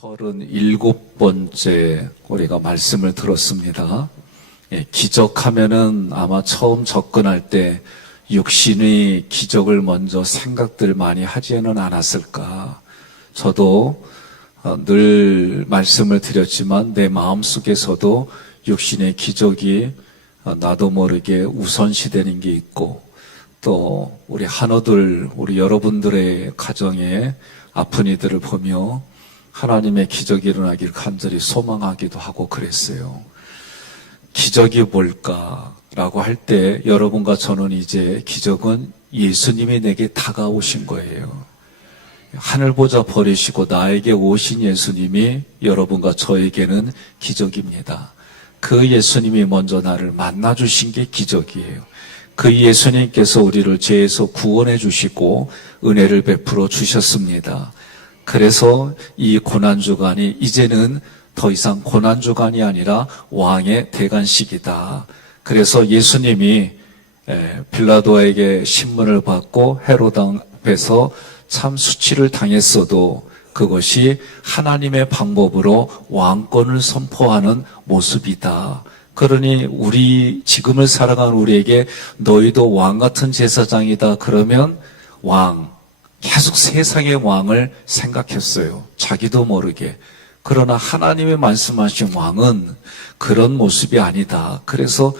37번째 우리가 말씀을 들었습니다. 기적하면은 아마 처음 접근할 때 육신의 기적을 먼저 생각들 많이 하지는 않았을까. 저도 늘 말씀을 드렸지만 내 마음속에서도 육신의 기적이 나도 모르게 우선시되는 게 있고, 또 우리 한어들, 우리 여러분들의 가정에 아픈 이들을 보며 하나님의 기적이 일어나기를 간절히 소망하기도 하고 그랬어요. 기적이 뭘까라고 할 때 여러분과 저는 이제 기적은 예수님이 내게 다가오신 거예요. 하늘 보자 버리시고 나에게 오신 예수님이 여러분과 저에게는 기적입니다. 그 예수님이 먼저 나를 만나주신 게 기적이에요. 그 예수님께서 우리를 죄에서 구원해 주시고 은혜를 베풀어 주셨습니다. 그래서 이 고난주간이 이제는 더 이상 고난주간이 아니라 왕의 대관식이다. 그래서 예수님이 빌라도에게 신문을 받고 헤롯 앞에서 참 수치를 당했어도 그것이 하나님의 방법으로 왕권을 선포하는 모습이다. 그러니 우리 지금을 살아가는 우리에게 너희도 왕 같은 제사장이다. 그러면 왕, 계속 세상의 왕을 생각했어요. 자기도 모르게. 그러나 하나님이 말씀하신 왕은 그런 모습이 아니다. 그래서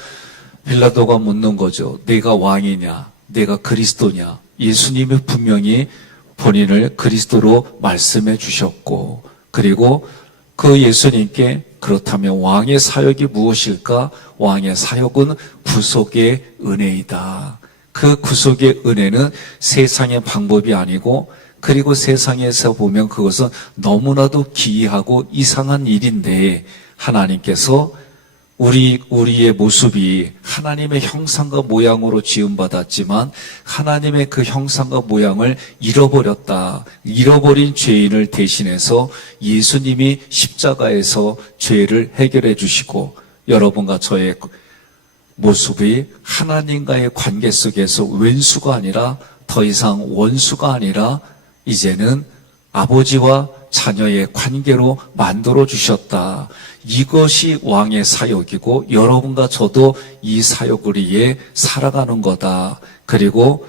빌라도가 묻는 거죠. 내가 왕이냐? 내가 그리스도냐? 예수님이 분명히 본인을 그리스도로 말씀해 주셨고, 그리고 그 예수님께 그렇다면 왕의 사역이 무엇일까? 왕의 사역은 구속의 은혜이다. 그 구속의 은혜는 세상의 방법이 아니고, 그리고 세상에서 보면 그것은 너무나도 기이하고 이상한 일인데, 하나님께서 우리의 모습이 하나님의 형상과 모양으로 지음받았지만 하나님의 그 형상과 모양을 잃어버렸다. 잃어버린 죄인을 대신해서 예수님이 십자가에서 죄를 해결해 주시고, 여러분과 저의 모습이 하나님과의 관계 속에서 왼수가 아니라 더 이상 원수가 아니라 이제는 아버지와 자녀의 관계로 만들어 주셨다. 이것이 왕의 사역이고 여러분과 저도 이 사역을 위해 살아가는 거다. 그리고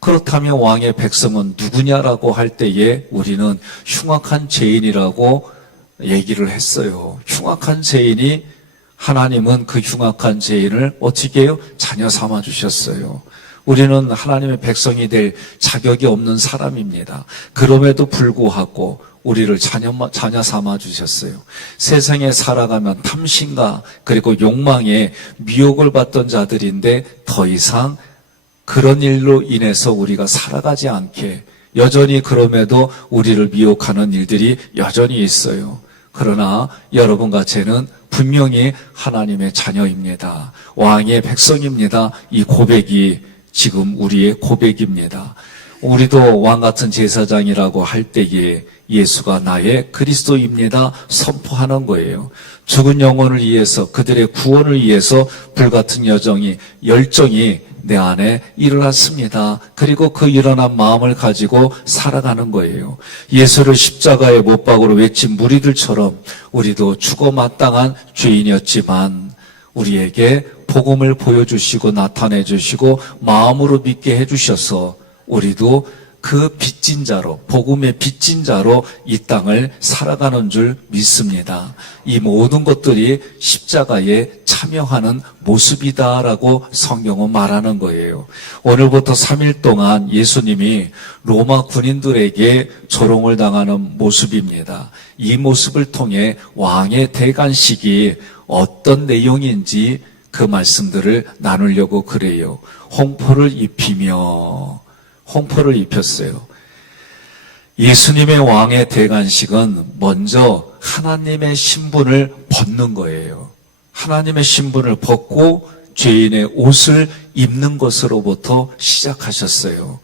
그렇다면 왕의 백성은 누구냐라고 할 때에 우리는 흉악한 죄인이라고 얘기를 했어요. 흉악한 죄인이, 하나님은 그 흉악한 죄인을 어떻게 해요? 자녀 삼아 주셨어요. 우리는 하나님의 백성이 될 자격이 없는 사람입니다. 그럼에도 불구하고 우리를 자녀 삼아 주셨어요. 세상에 살아가면 탐심과 그리고 욕망에 미혹을 받던 자들인데 더 이상 그런 일로 인해서 우리가 살아가지 않게, 여전히 그럼에도 우리를 미혹하는 일들이 여전히 있어요. 그러나 여러분과 저는 분명히 하나님의 자녀입니다. 왕의 백성입니다. 이 고백이 지금 우리의 고백입니다. 우리도 왕 같은 제사장이라고 할 때에 예수가 나의 그리스도입니다 선포하는 거예요. 죽은 영혼을 위해서, 그들의 구원을 위해서 불같은 열정이 내 안에 일어났습니다. 그리고 그 일어난 마음을 가지고 살아가는 거예요. 예수를 십자가에 못 박으러 외친 무리들처럼 우리도 죽어 마땅한 죄인이었지만 우리에게 복음을 보여주시고 나타내 주시고 마음으로 믿게 해주셔서 우리도 그 빚진 자로, 복음의 빚진 자로 이 땅을 살아가는 줄 믿습니다. 이 모든 것들이 십자가에 참여하는 모습이다라고 성경은 말하는 거예요. 오늘부터 3일 동안 예수님이 로마 군인들에게 조롱을 당하는 모습입니다. 이 모습을 통해 왕의 대관식이 어떤 내용인지 그 말씀들을 나누려고 그래요. 홍포를 입혔어요. 예수님의 왕의 대관식은 먼저 하나님의 신분을 벗는 거예요. 하나님의 신분을 벗고 죄인의 옷을 입는 것으로부터 시작하셨어요.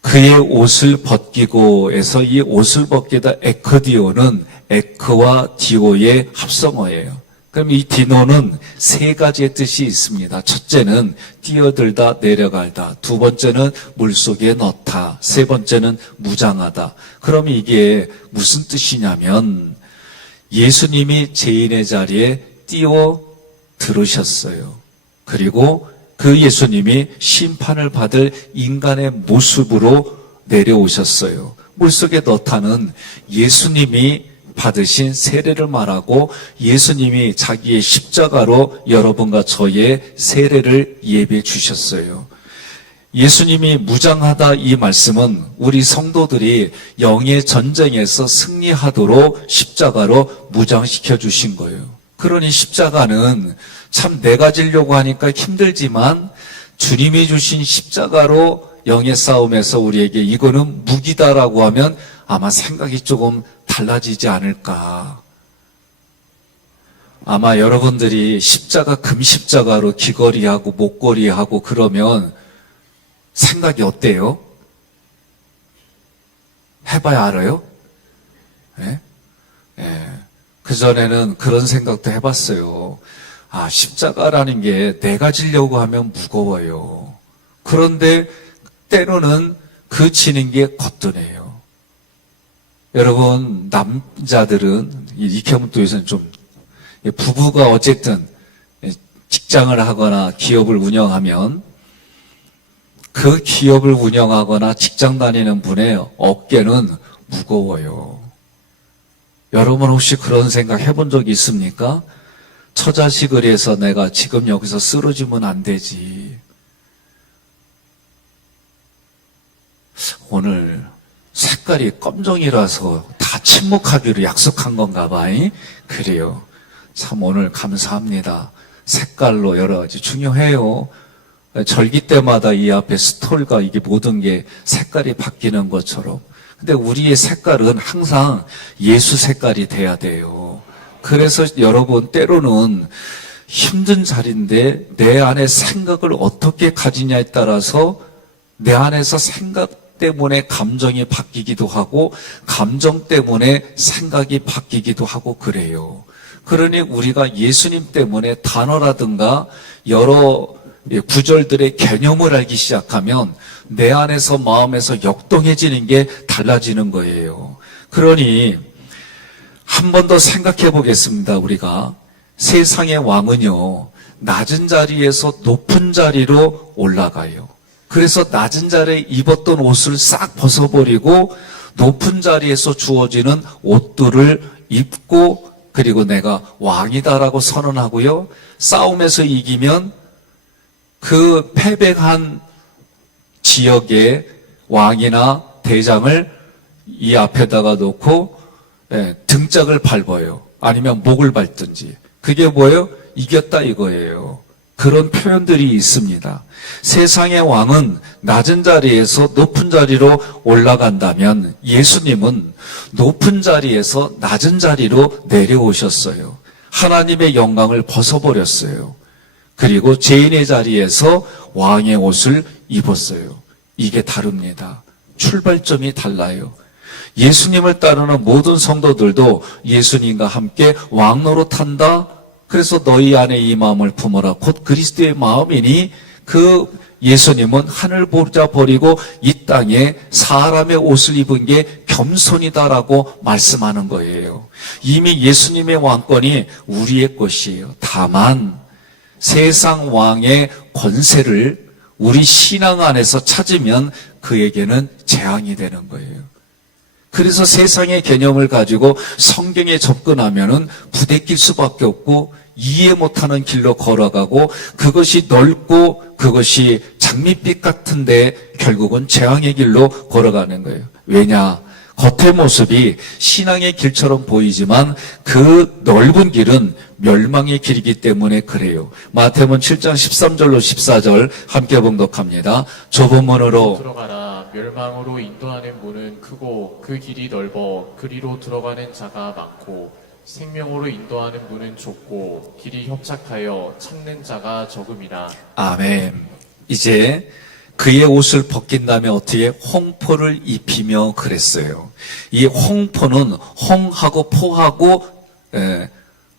그의 옷을 벗기고 해서 이 옷을 벗기다 에크디오는 에크와 디오의 합성어예요. 그럼 이 디노는 세 가지의 뜻이 있습니다. 첫째는 뛰어들다, 내려가다. 두 번째는 물속에 넣다. 세 번째는 무장하다. 그럼 이게 무슨 뜻이냐면 예수님이 죄인의 자리에 뛰어 들으셨어요. 그리고 그 예수님이 심판을 받을 인간의 모습으로 내려오셨어요. 물속에 넣다는 예수님이 받으신 세례를 말하고 예수님이 자기의 십자가로 여러분과 저의 세례를 예비해 주셨어요. 예수님이 무장하다 이 말씀은 우리 성도들이 영의 전쟁에서 승리하도록 십자가로 무장시켜 주신 거예요. 그러니 십자가는 참 내가 지려고 하니까 힘들지만 주님이 주신 십자가로 영의 싸움에서 우리에게 이거는 무기다라고 하면 아마 생각이 조금 달라지지 않을까. 아마 여러분들이 십자가 금십자가로 귀걸이하고 목걸이하고 그러면 생각이 어때요? 해봐야 알아요? 예? 예. 그전에는 그런 생각도 해봤어요. 아, 십자가라는 게 내가 지려고 하면 무거워요. 그런데 때로는 그 지는 게 거뜬해요. 여러분, 남자들은, 이케문도에서는 좀, 부부가 어쨌든 직장을 하거나 기업을 운영하면 그 기업을 운영하거나 직장 다니는 분의 어깨는 무거워요. 여러분 혹시 그런 생각 해본 적 있습니까? 처자식을 해서 내가 지금 여기서 쓰러지면 안 되지. 오늘 색깔이 검정이라서 다 침묵하기로 약속한 건가 봐. 그래요. 참 오늘 감사합니다. 색깔로 여러 가지 중요해요. 절기 때마다 이 앞에 스톨과 이게 모든 게 색깔이 바뀌는 것처럼. 근데 우리의 색깔은 항상 예수 색깔이 돼야 돼요. 그래서 여러분 때로는 힘든 자리인데 내 안에 생각을 어떻게 가지냐에 따라서 내 안에서 생각 때문에 감정이 바뀌기도 하고 감정 때문에 생각이 바뀌기도 하고 그래요. 그러니 우리가 예수님 때문에 단어라든가 여러 구절들의 개념을 알기 시작하면 내 안에서 마음에서 역동해지는 게 달라지는 거예요. 그러니 한 번 더 생각해 보겠습니다. 우리가 세상의 왕은요 낮은 자리에서 높은 자리로 올라가요. 그래서 낮은 자리에 입었던 옷을 싹 벗어버리고 높은 자리에서 주어지는 옷들을 입고 그리고 내가 왕이다라고 선언하고요. 싸움에서 이기면 그 패배한 지역의 왕이나 대장을 이 앞에다가 놓고 등짝을 밟아요. 아니면 목을 밟든지. 그게 뭐예요? 이겼다 이거예요. 그런 표현들이 있습니다. 세상의 왕은 낮은 자리에서 높은 자리로 올라간다면 예수님은 높은 자리에서 낮은 자리로 내려오셨어요. 하나님의 영광을 벗어버렸어요. 그리고 죄인의 자리에서 왕의 옷을 입었어요. 이게 다릅니다. 출발점이 달라요. 예수님을 따르는 모든 성도들도 예수님과 함께 왕 노릇한다. 그래서 너희 안에 이 마음을 품어라. 곧 그리스도의 마음이니 그 예수님은 하늘 보자 버리고 이 땅에 사람의 옷을 입은 게 겸손이다라고 말씀하는 거예요. 이미 예수님의 왕권이 우리의 것이에요. 다만 세상 왕의 권세를 우리 신앙 안에서 찾으면 그에게는 재앙이 되는 거예요. 그래서 세상의 개념을 가지고 성경에 접근하면은 부대낄 수밖에 없고 이해 못하는 길로 걸어가고 그것이 넓고 그것이 장밋빛 같은데 결국은 재앙의 길로 걸어가는 거예요. 왜냐? 겉의 모습이 신앙의 길처럼 보이지만 그 넓은 길은 멸망의 길이기 때문에 그래요. 마태복음 7장 13절로 14절 함께 봉독합니다. 좁은 문으로 들어가라. 멸망으로 인도하는 문은 크고 그 길이 넓어 그리로 들어가는 자가 많고 생명으로 인도하는 문은 좁고 길이 협착하여 찾는 자가 적음이라. 아멘. 이제 그의 옷을 벗긴 다음에 어떻게 홍포를 입히며 그랬어요. 이 홍포는 홍하고 포하고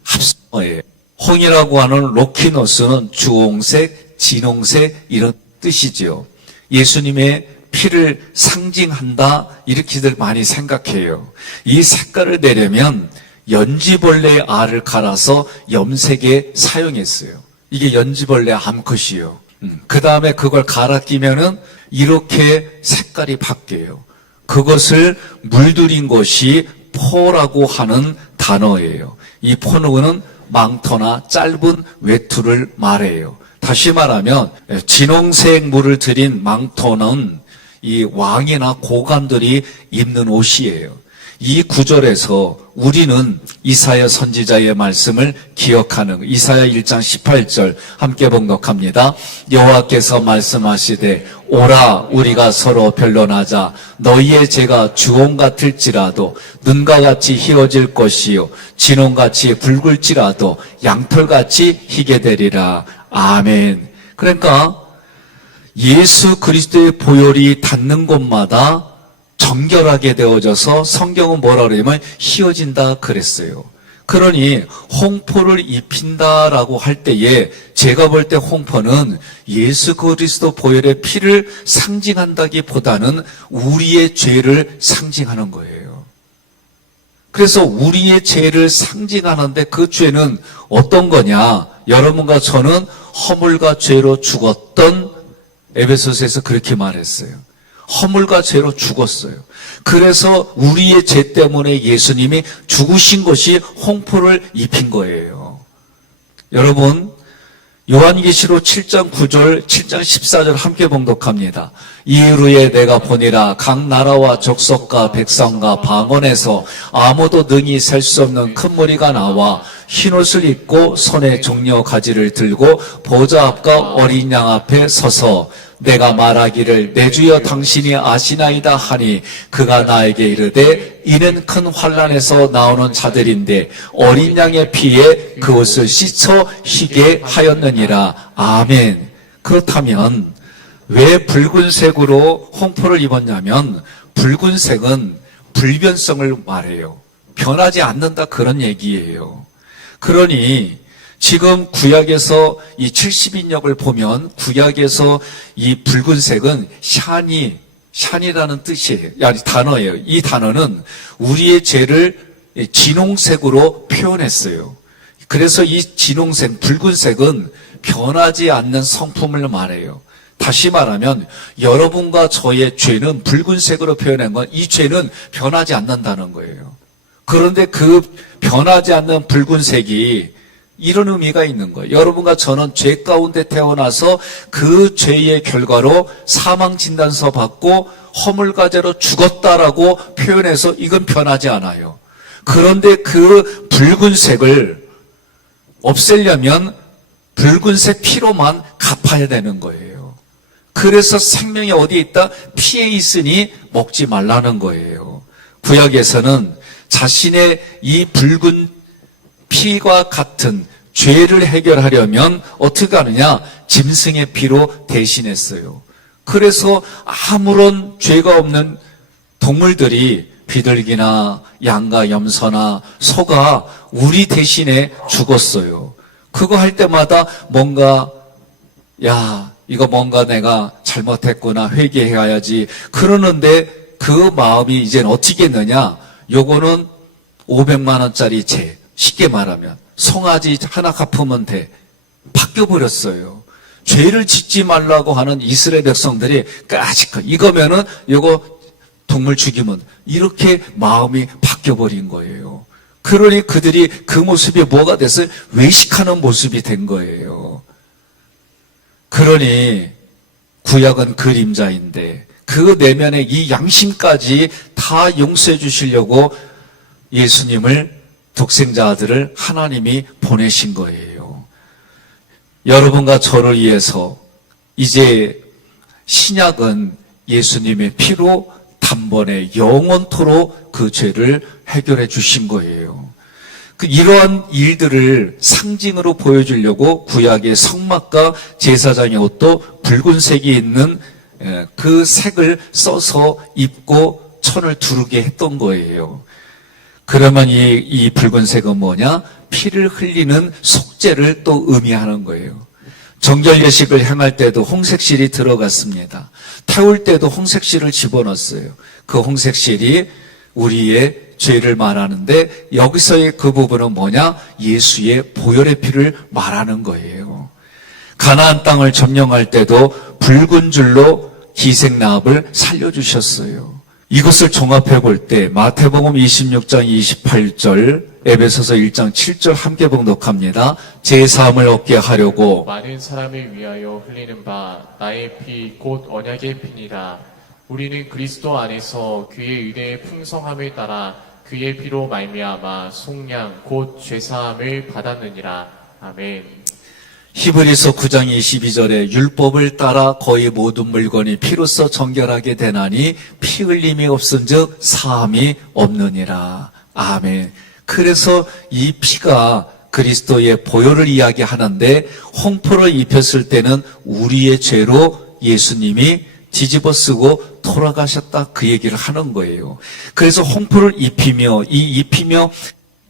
합성어예요. 홍이라고 하는 로키노스는 주홍색, 진홍색 이런 뜻이지요. 예수님의 피를 상징한다 이렇게들 많이 생각해요. 이 색깔을 내려면 연지벌레 알을 갈아서 염색에 사용했어요. 이게 연지벌레 암컷이요. 그 다음에 그걸 갈아 끼면은 이렇게 색깔이 바뀌어요. 그것을 물들인 것이 포라고 하는 단어예요. 이 포는 망토나 짧은 외투를 말해요. 다시 말하면 진홍색 물을 들인 망토는 이 왕이나 고관들이 입는 옷이에요. 이 구절에서 우리는 이사야 선지자의 말씀을 기억하는 이사야 1장 18절 함께 봉독합니다. 여호와께서 말씀하시되 오라 우리가 서로 변론하자. 너희의 죄가 주홍 같을지라도 눈과 같이 희어질 것이요 진홍같이 붉을지라도 양털같이 희게 되리라. 아멘. 그러니까 예수 그리스도의 보혈이 닿는 곳마다 정결하게 되어져서 성경은 뭐라 그러냐면 희어진다 그랬어요. 그러니 홍포를 입힌다라고 할 때에 제가 볼 때 홍포는 예수 그리스도 보혈의 피를 상징한다기보다는 우리의 죄를 상징하는 거예요. 그래서 우리의 죄를 상징하는데 그 죄는 어떤 거냐? 여러분과 저는 허물과 죄로 죽었던 에베소서에서 그렇게 말했어요. 허물과 죄로 죽었어요. 그래서 우리의 죄 때문에 예수님이 죽으신 것이 홍포를 입힌 거예요. 여러분, 요한계시록 7장 9절, 7장 14절 함께 봉독합니다. 이후에 내가 보니라 각 나라와 족속과 백성과 방언에서 아무도 능히 셀 수 없는 큰 무리가 나와 흰옷을 입고 손에 종려 가지를 들고 보좌 앞과 어린 양 앞에 서서 내가 말하기를 내 주여 당신이 아시나이다 하니 그가 나에게 이르되 이는 큰 환난에서 나오는 자들인데 어린 양의 피에 그 옷을 씻어 희게 하였느니라. 아멘. 그렇다면 왜 붉은색으로 홍포를 입었냐면 붉은색은 불변성을 말해요. 변하지 않는다 그런 얘기예요. 그러니 지금 구약에서 이 70인역을 보면 구약에서 이 붉은색은 샤니라는 뜻이에요. 아니 단어예요. 이 단어는 우리의 죄를 진홍색으로 표현했어요. 그래서 이 진홍색, 붉은색은 변하지 않는 성품을 말해요. 다시 말하면 여러분과 저의 죄는 붉은색으로 표현한 건 이 죄는 변하지 않는다는 거예요. 그런데 그 변하지 않는 붉은색이 이런 의미가 있는 거예요. 여러분과 저는 죄 가운데 태어나서 그 죄의 결과로 사망 진단서 받고 허물과제로 죽었다라고 표현해서 이건 변하지 않아요. 그런데 그 붉은색을 없애려면 붉은색 피로만 갚아야 되는 거예요. 그래서 생명이 어디에 있다? 피에 있으니 먹지 말라는 거예요. 구약에서는 자신의 이 붉은 피와 같은 죄를 해결하려면 어떻게 하느냐? 짐승의 피로 대신했어요. 그래서 아무런 죄가 없는 동물들이 비둘기나 양과 염소나 소가 우리 대신에 죽었어요. 그거 할 때마다 뭔가 이거 뭔가 내가 잘못했구나 회개해야지 그러는데 그 마음이 이젠 어떻게 했느냐? 요거는 500만 원짜리 죄. 쉽게 말하면 송아지 하나 갚으면 돼. 바뀌어버렸어요. 죄를 짓지 말라고 하는 이스라엘 백성들이 까짓거 이거면은 요거 동물 죽이면 이렇게 마음이 바뀌어버린 거예요. 그러니 그들이 그 모습이 뭐가 됐어요? 외식하는 모습이 된 거예요. 그러니 구약은 그림자인데 그 내면의 이 양심까지 다 용서해 주시려고 예수님을 독생자 아들을 하나님이 보내신 거예요. 여러분과 저를 위해서 이제 신약은 예수님의 피로 단번에 영원토록 그 죄를 해결해 주신 거예요. 이러한 일들을 상징으로 보여주려고 구약의 성막과 제사장의 옷도 붉은색이 있는 그 색을 써서 입고 천을 두르게 했던 거예요. 그러면 이 붉은색은 뭐냐? 피를 흘리는 속죄를 또 의미하는 거예요. 정결 예식을 행할 때도 홍색실이 들어갔습니다. 태울 때도 홍색실을 집어넣었어요. 그 홍색실이 우리의 죄를 말하는데 여기서의 그 부분은 뭐냐? 예수의 보혈의 피를 말하는 거예요. 가나안 땅을 점령할 때도 붉은 줄로 기생나합을 살려주셨어요. 이것을 종합해 볼 때 마태복음 26장 28절, 에베소서 1장 7절 함께 봉독합니다. 제 사함을 얻게 하려고 많은 사람을 위하여 흘리는 바 나의 피 곧 언약의 피니라. 우리는 그리스도 안에서 그의 은혜의 풍성함을 따라 그의 피로 말미암아 속량 곧 죄사함을 받았느니라. 아멘. 히브리서 9장 22절에 율법을 따라 거의 모든 물건이 피로써 정결하게 되나니 피 흘림이 없은즉 사함이 없느니라. 아멘. 그래서 이 피가 그리스도의 보혈을 이야기하는데 홍포를 입혔을 때는 우리의 죄로 예수님이 뒤집어 쓰고 돌아가셨다 그 얘기를 하는 거예요. 그래서 홍포를 입히며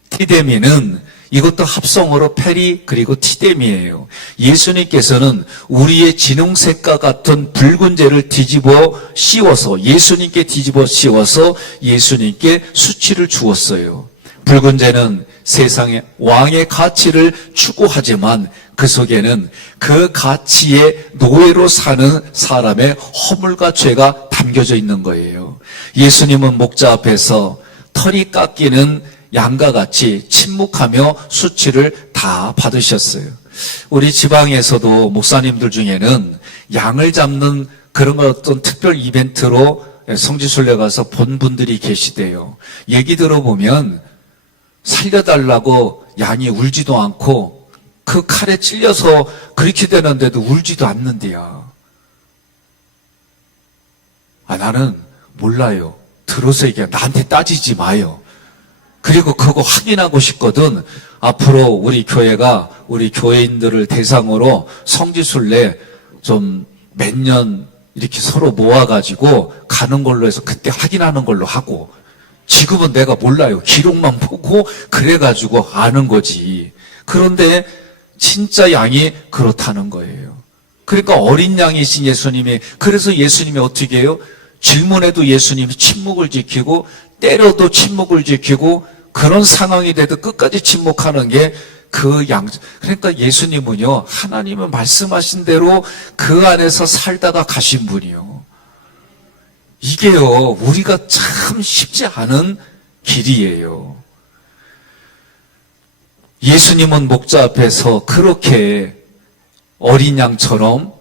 티데미는 이것도 합성어로 페리 그리고 티데미예요. 예수님께서는 우리의 진홍색과 같은 붉은 죄를 뒤집어 씌워서 예수님께 뒤집어 씌워서 예수님께 수치를 주었어요. 붉은 죄는 세상의 왕의 가치를 추구하지만 그 속에는 그 가치의 노예로 사는 사람의 허물과 죄가 담겨져 있는 거예요. 예수님은 목자 앞에서 털이 깎이는 양과 같이 침묵하며 수치를 다 받으셨어요. 우리 지방에서도 목사님들 중에는 양을 잡는 그런 어떤 특별 이벤트로 성지순례 가서 본 분들이 계시대요. 얘기 들어보면 살려달라고 양이 울지도 않고 그 칼에 찔려서 그렇게 되는데도 울지도 않는데요. 나는 몰라요. 들어서 얘기해. 나한테 따지지 마요. 그리고 그거 확인하고 싶거든. 앞으로 우리 교회가 우리 교회인들을 대상으로 성지순례 좀 몇 년 이렇게 서로 모아가지고 가는 걸로 해서 그때 확인하는 걸로 하고, 지금은 내가 몰라요. 기록만 보고 그래가지고 아는 거지. 그런데 진짜 양이 그렇다는 거예요. 그러니까 어린 양이신 예수님이, 그래서 예수님이 어떻게 해요? 질문해도 예수님이 침묵을 지키고 때려도 침묵을 지키고 그런 상황이 돼도 끝까지 침묵하는 게 그 양. 그러니까 예수님은요, 하나님은 말씀하신 대로 그 안에서 살다가 가신 분이요. 이게요, 우리가 참 쉽지 않은 길이에요. 예수님은 목자 앞에서 그렇게 어린 양처럼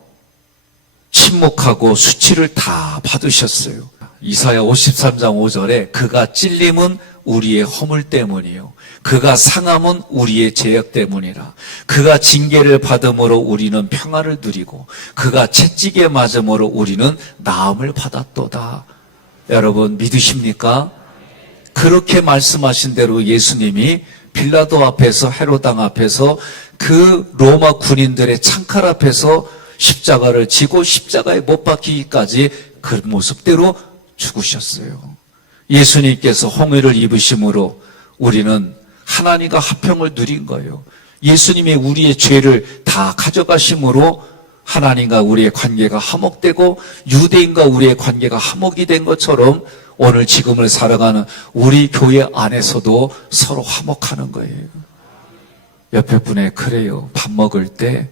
침묵하고 수치를 다 받으셨어요. 이사야 53장 5절에 그가 찔림은 우리의 허물 때문이요, 그가 상함은 우리의 죄악 때문이라. 그가 징계를 받음으로 우리는 평화를 누리고 그가 채찍에 맞음으로 우리는 나음을 받았도다. 여러분 믿으십니까? 그렇게 말씀하신 대로 예수님이 빌라도 앞에서, 헤롯 왕 앞에서, 그 로마 군인들의 창칼 앞에서 십자가를 지고 십자가에 못 박히기까지 그 모습대로 죽으셨어요. 예수님께서 홍해를 입으심으로 우리는 하나님과 화평을 누린 거예요. 예수님이 우리의 죄를 다 가져가심으로 하나님과 우리의 관계가 화목되고 유대인과 우리의 관계가 화목이 된 것처럼 오늘 지금을 살아가는 우리 교회 안에서도 서로 화목하는 거예요. 옆에 분에 그래요. 밥 먹을 때,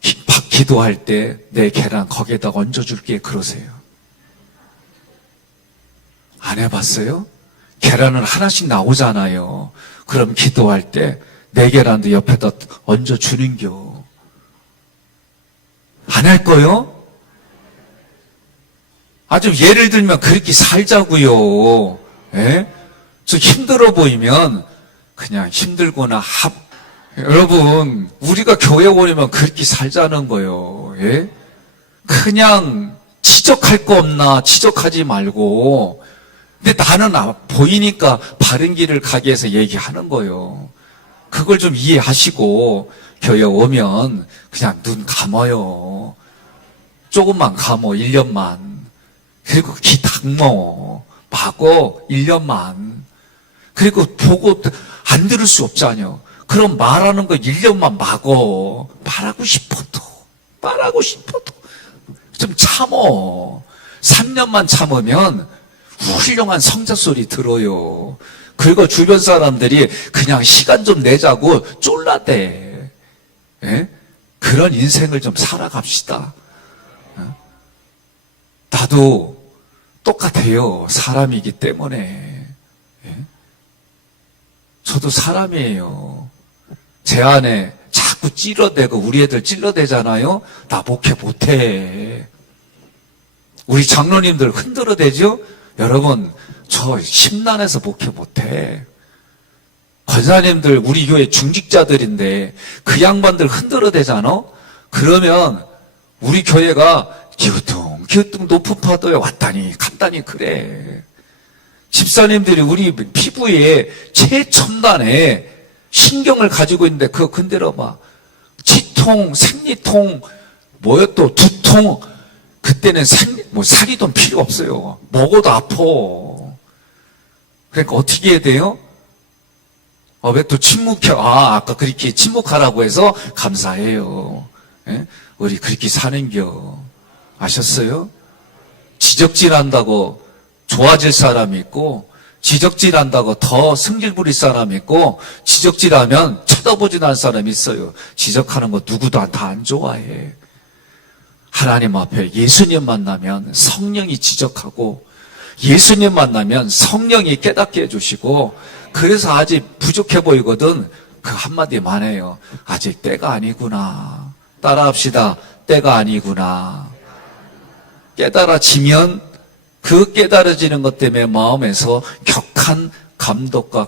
기도할 때 내 계란 거기에다 얹어줄게 그러세요. 안 해봤어요? 계란은 하나씩 나오잖아요. 그럼 기도할 때 내 계란도 옆에다 얹어주는겨. 안 할 거요? 좀 예를 들면 그렇게 살자고요. 예? 저 힘들어 보이면 그냥 힘들거나 여러분, 우리가 교회 오면 그렇게 살자는 거예요. 예? 그냥 지적할 거 없나 지적하지 말고, 근데 나는 보이니까 바른 길을 가기 위해서 얘기하는 거예요. 그걸 좀 이해하시고 교회 오면 그냥 눈 감아요. 조금만 감어, 1년만. 그리고 귀 닦어, 마고 1년만. 그리고 보고 안 들을 수 없잖아요. 그럼 말하는 거 1년만 막어. 말하고 싶어도 좀 참어. 3년만 참으면 훌륭한 성자 소리 들어요. 그리고 주변 사람들이 그냥 시간 좀 내자고 쫄라대. 예? 그런 인생을 좀 살아갑시다. 나도 똑같아요. 사람이기 때문에. 예? 저도 사람이에요. 제 안에 자꾸 찔러대고 우리 애들 찔러대잖아요. 나 목회 못해. 우리 장로님들 흔들어대죠? 여러분, 저 심란해서 목회 못해. 권사님들 우리 교회 중직자들인데 그 양반들 흔들어대잖아? 그러면 우리 교회가 기우뚱 높은 파도에 왔다니 갔다니 그래. 집사님들이 우리 피부에 최첨단의 신경을 가지고 있는데 그거 건드려 봐. 치통, 생리통, 뭐요 또 두통. 그때는 사기돈 필요 없어요. 먹어도 아파. 그러니까 어떻게 해야 돼요? 왜 또 침묵해? 아까 그렇게 침묵하라고 해서 감사해요. 예? 우리 그렇게 사는겨. 아셨어요? 지적질한다고 좋아질 사람이 있고, 지적질한다고 더 승질 부릴 사람이 있고, 지적질하면 쳐다보지도 않는 사람이 있어요. 지적하는 거 누구도 다 안 좋아해. 하나님 앞에 예수님 만나면 성령이 지적하고, 예수님 만나면 성령이 깨닫게 해주시고, 그래서 아직 부족해 보이거든. 그 한마디만 해요. 아직 때가 아니구나. 따라합시다. 때가 아니구나. 깨달아지면 그 깨달아지는 것 때문에 마음에서 격한 감동과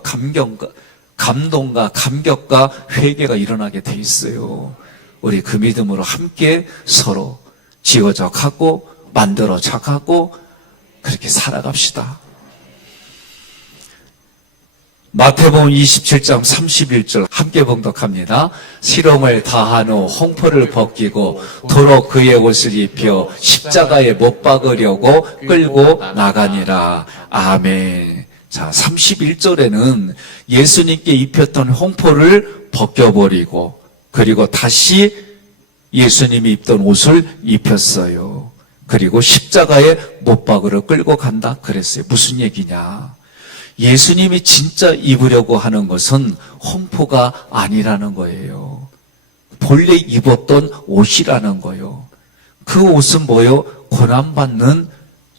감격과 회개가 일어나게 돼 있어요. 우리 그 믿음으로 함께 서로 지어져가고 만들어져가고 그렇게 살아갑시다. 마태복음 27장 31절 함께 봉독합니다. 실험을 다한 후 홍포를 벗기고 도로 그의 옷을 입혀 십자가에 못 박으려고 끌고 나가니라. 아멘. 자, 31절에는 예수님께 입혔던 홍포를 벗겨버리고 그리고 다시 예수님이 입던 옷을 입혔어요. 그리고 십자가에 못 박으러 끌고 간다 그랬어요. 무슨 얘기냐? 예수님이 진짜 입으려고 하는 것은 홍포가 아니라는 거예요. 본래 입었던 옷이라는 거예요. 그 옷은 뭐예요? 고난받는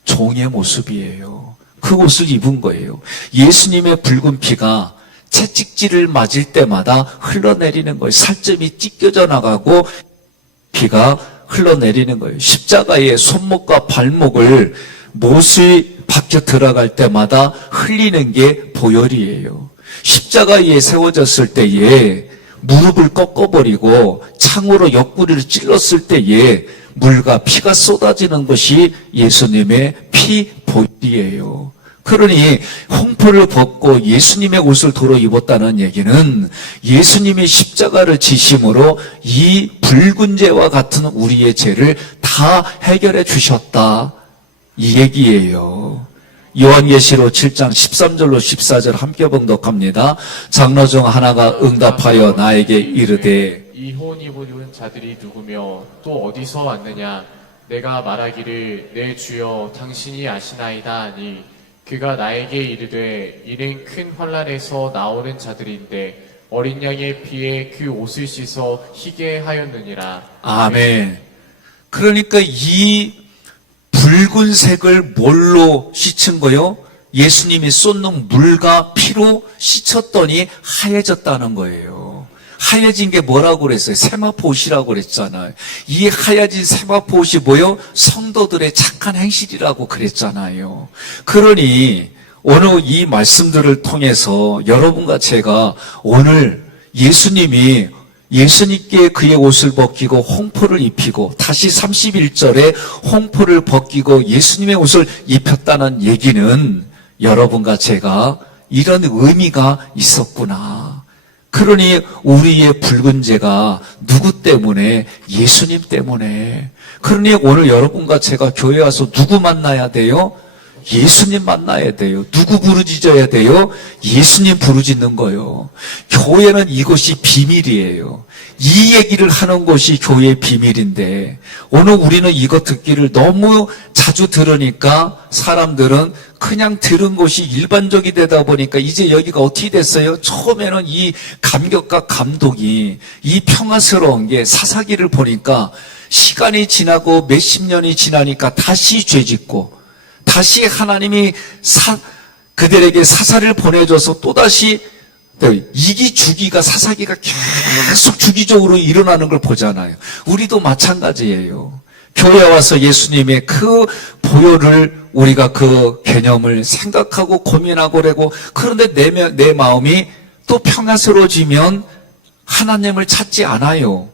종의 모습이에요. 그 옷을 입은 거예요. 예수님의 붉은 피가 채찍질을 맞을 때마다 흘러내리는 거예요. 살점이 찢겨져 나가고 피가 흘러내리는 거예요. 십자가의 손목과 발목을 못이 박혀 들어갈 때마다 흘리는 게 보혈이에요. 십자가에 세워졌을 때에 무릎을 꺾어버리고 창으로 옆구리를 찔렀을 때에 물과 피가 쏟아지는 것이 예수님의 피 보혈이에요. 그러니 홍포를 벗고 예수님의 옷을 도로 입었다는 얘기는 예수님이 십자가를 지심으로 이 붉은 죄와 같은 우리의 죄를 다 해결해 주셨다. 이 얘기예요. 요한계시록 7장 13절로 14절 함께 봉독합니다. 장로 중 하나가 응답하여 나에게 이르되 이 혼 입은 자들이 누구며 또 어디서 왔느냐? 내가 말하기를 내 주여 당신이 아시나이다 하니 그가 나에게 이르되 이는 큰 환난에서 나오는 자들인데 어린 양의 피에 그 옷을 씻어 희게 하였느니라. 아멘. 그러니까 이 붉은색을 뭘로 씻은 거요? 예수님이 쏟는 물과 피로 씻었더니 하얘졌다는 거예요. 하얘진 게 뭐라고 그랬어요? 세마포 옷이라고 그랬잖아요. 이 하얘진 세마포 옷이 뭐요? 성도들의 착한 행실이라고 그랬잖아요. 그러니 오늘 이 말씀들을 통해서 여러분과 제가 오늘 예수님께 그의 옷을 벗기고 홍포를 입히고 다시 31절에 홍포를 벗기고 예수님의 옷을 입혔다는 얘기는 여러분과 제가 이런 의미가 있었구나. 그러니 우리의 붉은 죄가 누구 때문에? 예수님 때문에. 그러니 오늘 여러분과 제가 교회 와서 누구 만나야 돼요? 예수님 만나야 돼요. 누구 부르짖어야 돼요? 예수님 부르짖는 거예요. 교회는 이것이 비밀이에요. 이 얘기를 하는 것이 교회의 비밀인데 오늘 우리는 이거 듣기를 너무 자주 들으니까 사람들은 그냥 들은 것이 일반적이 되다 보니까 이제 여기가 어떻게 됐어요? 처음에는 이 감격과 감동이 이 평화스러운 게 사사기를 보니까 시간이 지나고 몇십 년이 지나니까 다시 죄짓고 다시 하나님이 그들에게 사사를 보내줘서 또다시 이기 주기가 사사기가 계속 주기적으로 일어나는 걸 보잖아요. 우리도 마찬가지예요. 교회 와서 예수님의 그 보혈을 우리가 그 개념을 생각하고 고민하고 그러고 그런데 내 마음이 또 평안스러워지면 하나님을 찾지 않아요.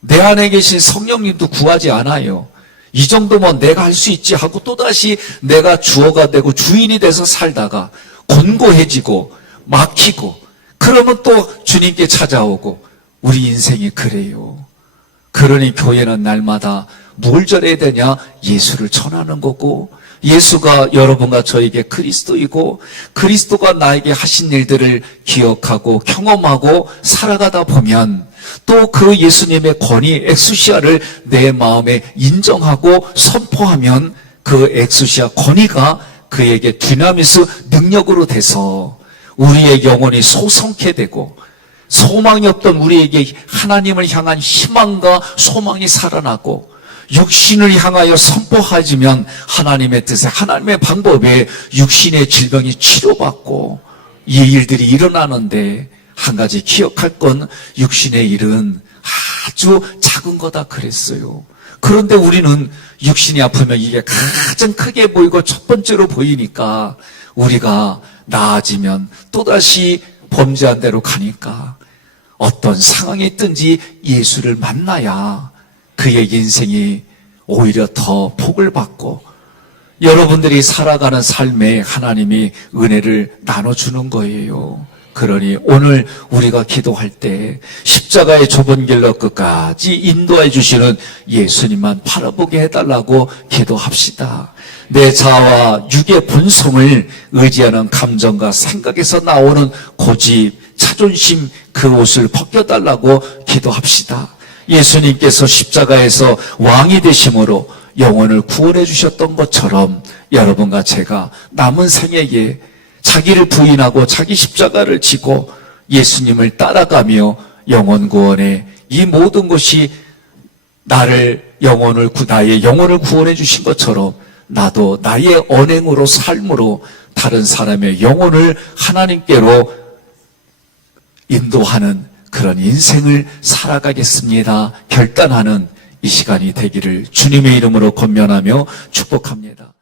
내 안에 계신 성령님도 구하지 않아요. 이 정도면 내가 할 수 있지 하고 또다시 내가 주어가 되고 주인이 돼서 살다가 곤고해지고 막히고 그러면 또 주님께 찾아오고 우리 인생이 그래요. 그러니 교회는 날마다 뭘 전해야 되냐? 예수를 전하는 거고 예수가 여러분과 저에게 그리스도이고 그리스도가 나에게 하신 일들을 기억하고 경험하고 살아가다 보면 또 그 예수님의 권위 엑수시아를 내 마음에 인정하고 선포하면 그 엑수시아 권위가 그에게 dynamis 능력으로 돼서 우리의 영혼이 소성케 되고 소망이 없던 우리에게 하나님을 향한 희망과 소망이 살아나고 육신을 향하여 선포하지면 하나님의 뜻에 하나님의 방법에 육신의 질병이 치료받고 이 일들이 일어나는데 한 가지 기억할 건 육신의 일은 아주 작은 거다 그랬어요. 그런데 우리는 육신이 아프면 이게 가장 크게 보이고 첫 번째로 보이니까 우리가 나아지면 또다시 범죄한 대로 가니까 어떤 상황이 있든지 예수를 만나야 그의 인생이 오히려 더 복을 받고 여러분들이 살아가는 삶에 하나님이 은혜를 나눠주는 거예요. 그러니 오늘 우리가 기도할 때 십자가의 좁은 길로 끝까지 인도해 주시는 예수님만 바라보게 해달라고 기도합시다. 내 자아와 육의 본성을 의지하는 감정과 생각에서 나오는 고집, 자존심 그 옷을 벗겨달라고 기도합시다. 예수님께서 십자가에서 왕이 되심으로 영혼을 구원해 주셨던 것처럼 여러분과 제가 남은 생애에 자기를 부인하고 자기 십자가를 지고 예수님을 따라가며 영혼 구원에 이 모든 것이 나의 영혼을 구원해 주신 것처럼 나도 나의 언행으로 삶으로 다른 사람의 영혼을 하나님께로 인도하는 그런 인생을 살아가겠습니다. 결단하는 이 시간이 되기를 주님의 이름으로 권면하며 축복합니다.